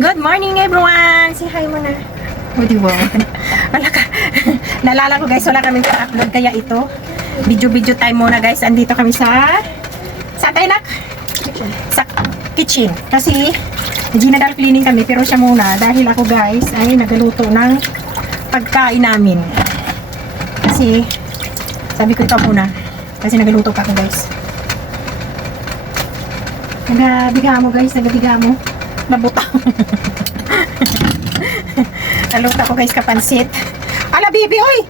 Good morning everyone! Say hi muna. O diba? Wala ka. Naalala ko guys, wala kami upload kaya ito. Video time muna guys. Andito kami sa tayo nak? Sa kitchen. Kasi general cleaning kami pero siya muna. Dahil ako guys ay nagaluto ng pagkain namin. Kasi sabi ko ikaw muna. Kasi nagaluto pa ako guys. Nagabiga mo guys. Nagabiga mo. Nabuta. Naluto ko guys kapansit. Ala bibi oy!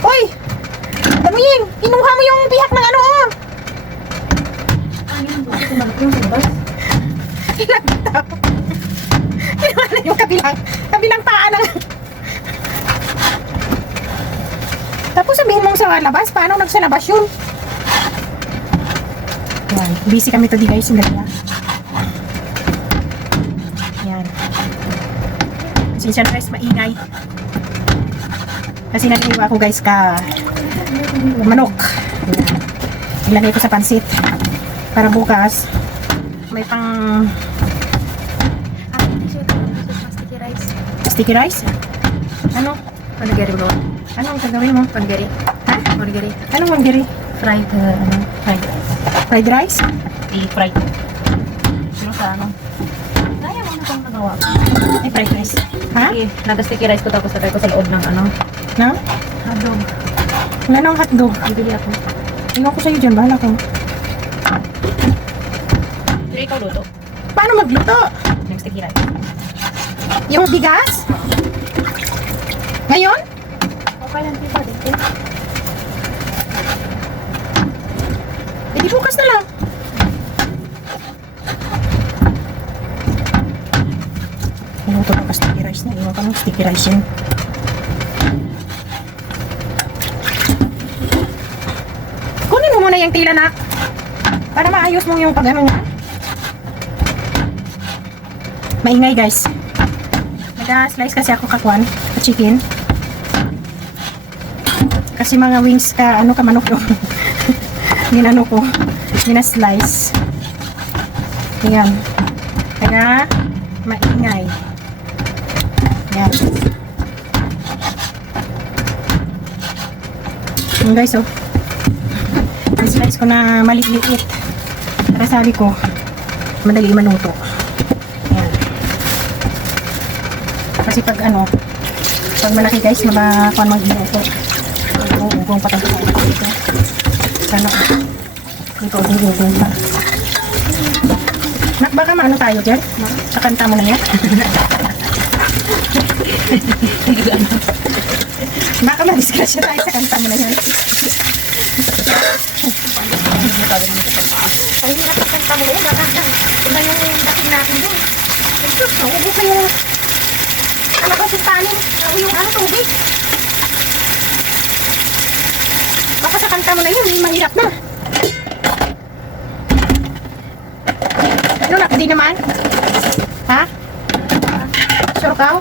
Oy! Ano yun? Inuha mo yung biyak ng ano oh! Ilagtaw. Inuha na yung kabilang paa ng... Tapos sabihin mong sa labas, paano nagsalabas yun? Yan, busy kami to di guys, hindi na. Yan. Sinsya guys, maingay. Kasi nag-iwa ko guys ka manok. Yan. Ilagay ko sa pansit. Para bukas, may pang... Sticky rice. Sticky rice? Ano? Onigiri mo. Anong gagawin mo? Onigiri. Ha? Onigiri. Anong wangiri? Fried, fried rice. Fried rice? I-fried. Ano sa ano? Kaya mo na itong nagawa. Ay, fried rice. Ha? Okay, nag-sticky rice ko tapos lagay ko sa loob ng ano. No? Hotdog. Wala nang hotdog. Bibili ako. Tingnan ko sa'yo dyan. Bahala ko. Pero ikaw luto. Paano magluto? Ng sticky rice. Yung bigas? Ngayon? Okay lang diba dito? Eh, di bukas na lang. Pinuto ko pa sticky rice na. Iwan ka ng sticky rice yun. Kunin mo muna yung tila na. Para maayos mo yung pag-ano nga. Maingay guys. Nag-slice kasi ako kakwan. Chicken. Kasi mga wings ka, ano ka manok yung ninano ko. Nina-slice. Ayan. Kaya maingay. Ayan. Ayan guys oh. Slice ko na maliit. Para sabi ko, madali manuto. Ayan. Kasi pag ano, pag malaki guys, makakuan mag-inuto. Ugong pa tayo dito. Sana dito ugong pa. Nak, baka maano tayo dyan? Sa kanta mo na yan? Baka ma-discussion tayo sa kanta mo na yan. Ay, hirap sa kanta mo na yan. Baka iba yung dating natin doon. Ito, naubos na yung alabas yung panin. Yung ano, tubig. Baka sa kanta mo na yun, mahirap na. Ano na, hindi naman? Ha? Sure ka?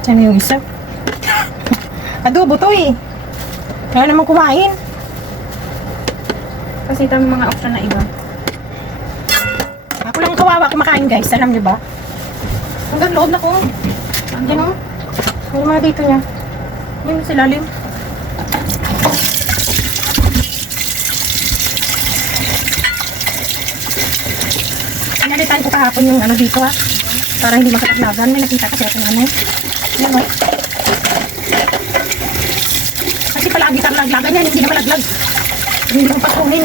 Saan yung isa? Adobo to eh. Kaya naman kumain. Kasi ito yung mga option na iba. Ako lang kawawa kumakain guys, alam niyo ba? Hanggang loob na ko. Yan o. Yung mga dito niya. Yun sa lalim. Pinalitan ko kahapon yung ano dito ha. Para hindi makataglagan. May nakita kasi ako ng ano. Yan o. Kasi palagi kang laglagan yan, hindi na malaglag. Hindi mo patunin.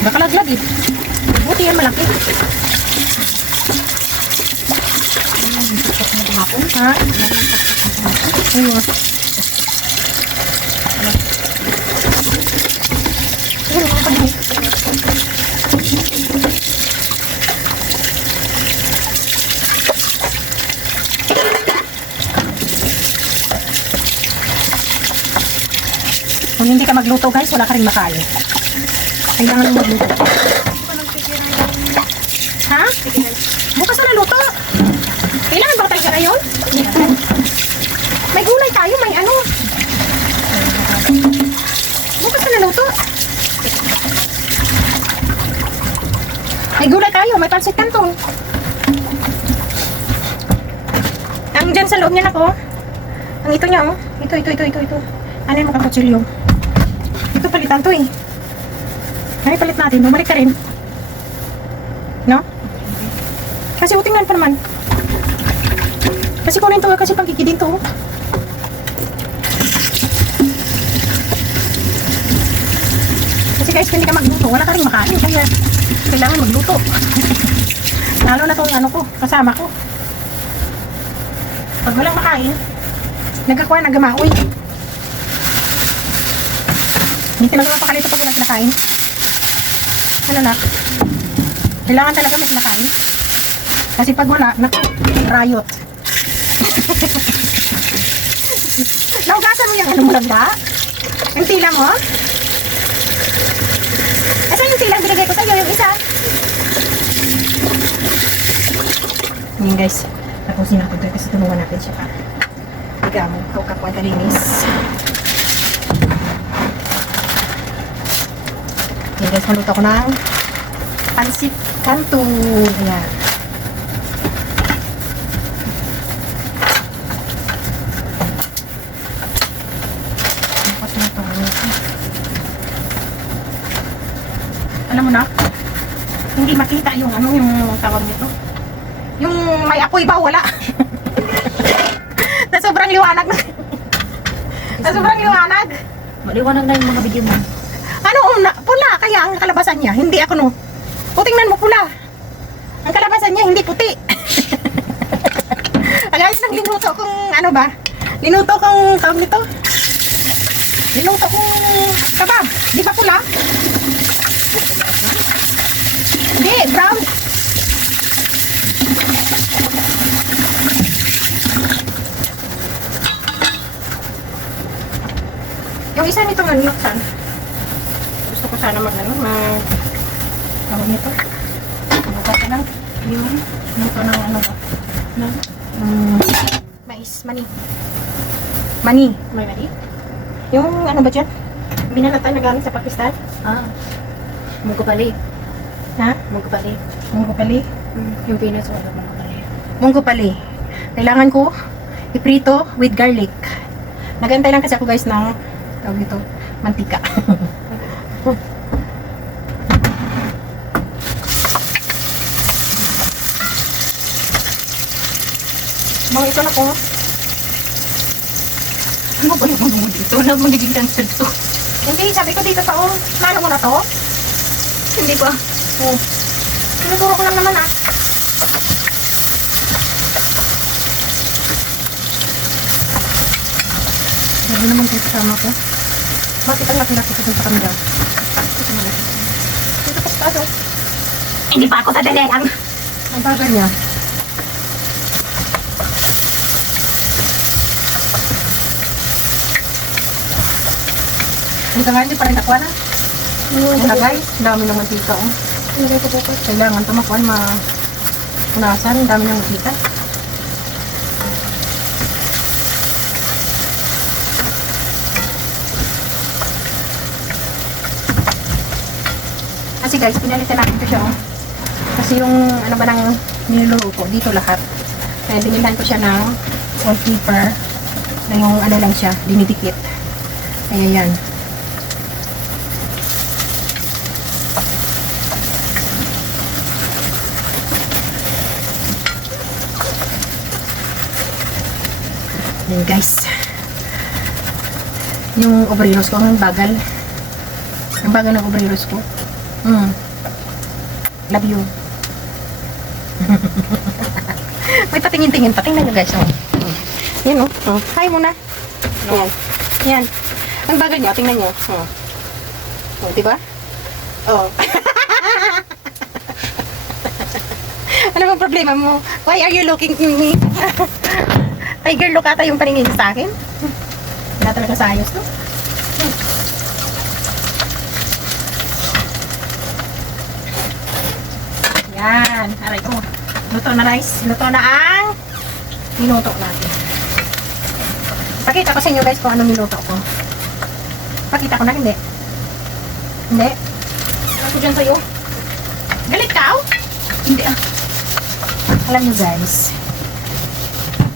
Baka laglag eh. Buti yan malaki. Ha? Ayun. Ayun, mga pagbuhay. Kung hindi ka magluto guys, wala ka rin makain. Kailangan mo magluto. Ha? Bukas na naluto. Kailangan ba tayo ngayon? May gulay tayo, may ano. tayo. May pansit canton. Ang dyan sa loob niya ako. Ang ito niya, oh. Ito. Ano yung makakutsilyo? Ito palitan to eh. Ay, palit natin. Bumalik ka rin. No? Kasi tingnan pa naman. Kasi kunin to, kasi pangkikidin to. Kasi guys, hindi ka magluto, wala ka rin makain. Kaya kailangan magluto. Lalo na tong ano ko, kasama ko. Pag walang makain, nagkakuha, nagamaoy. Hindi talaga mapakalito pag walang kinakain. Ano na? Kailangan talaga may kinakain. Kasi pag wala, riot. Naugasan mo yung ano mo langga? Yung tila mo? Asan yung tila? Binigay ko sa'yo yung isa. Ngayon guys, tapusin natin ito kasi tulungan natin siya para higa mo, kaukapwa kalinis. Ngayon guys, maluto ko ng pansit canton. Ayan. Alam mo na, hindi makita yung ano, yung tawag nito. Yung may apoy ba? Wala. Na sobrang liwanag na. Na sobrang liwanag. Maliwanag na yung mga video mo. Ano, pula. Kaya ang kalabasan niya, hindi ako no. O tingnan mo, pula. Ang kalabasan niya, hindi puti. Guys, naglinuto kong ano ba? Linuto kong tawag nito. Linuto kong kabab. Di ba pula? Hindi, brown. Yung isa nito nga niluksan. Gusto ko sana tawag nito. Bukas ka lang. Nito ng ano ba? Mais, mani. Mani. May mani? Yung ano ba dyan? Binalatan na galing sa Pakistan. Munggo pali. Ha? Munggo pali. Munggo pali? Yung peanuts wala munggo pali. Munggo pali. Kailangan ko iprito with garlic. Nagantay lang kasi ako guys ng tawag dito, mantika. Mga ito na po. Ano ba yung mga dito? Ano magiging cancer to? Hindi, sabi ko dito pa oh. Plano mo na to? Hindi pa. Oh. Tinuturo ko lang naman ah. Sabi naman kayo kasama ko. Bakit ang laki-laki ko dun sa kamila? Dito pa pa Hindi pa ako sadali lang. ang bagal niya. Ang tagal niya pa rin nakuha na. Ang tagay, dami ng mantika oh. Kailangan tumakuan unasan, ang dami ng mantika. Kasi guys, pinalitan natin ito siya oh. Kasi yung ano ba ng niluluto ko, dito lahat. Kaya binilhan ko siya ng wallpaper na yung ano lang siya, dinidikit. Kaya yan. Yan guys. Yung obreros ko, ang bagal. Ang bagal ng obreros ko. Love you. May patingin-tingin. Patingnan nyo guys. Oh. Yan oh. Hi muna. Yan. Yan. Ang bagal nyo. Tingnan nyo. Oh, diba? Oh. Ano bang problema mo? Why are you looking at me? Tiger look ata yung paningin sa akin. Wala talaga sa ayos to. Yan. Aray ko. Luto na rice. Luto na ang niluto natin. Pakita ko sa inyo guys kung ano niluto ko. Pakita ko na. Hindi. Hindi. Ano ko dyan sa'yo? Galit ka? Oh? Hindi ah. Alam nyo guys,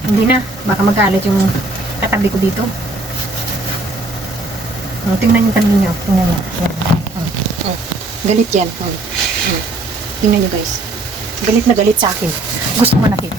hindi na. Baka magalit yung katabi ko dito. Oh, tingnan yung tanin nyo. Tingnan nyo. Galit yan. Tingnan nyo guys. Galit na galit sa akin. Gusto manakit.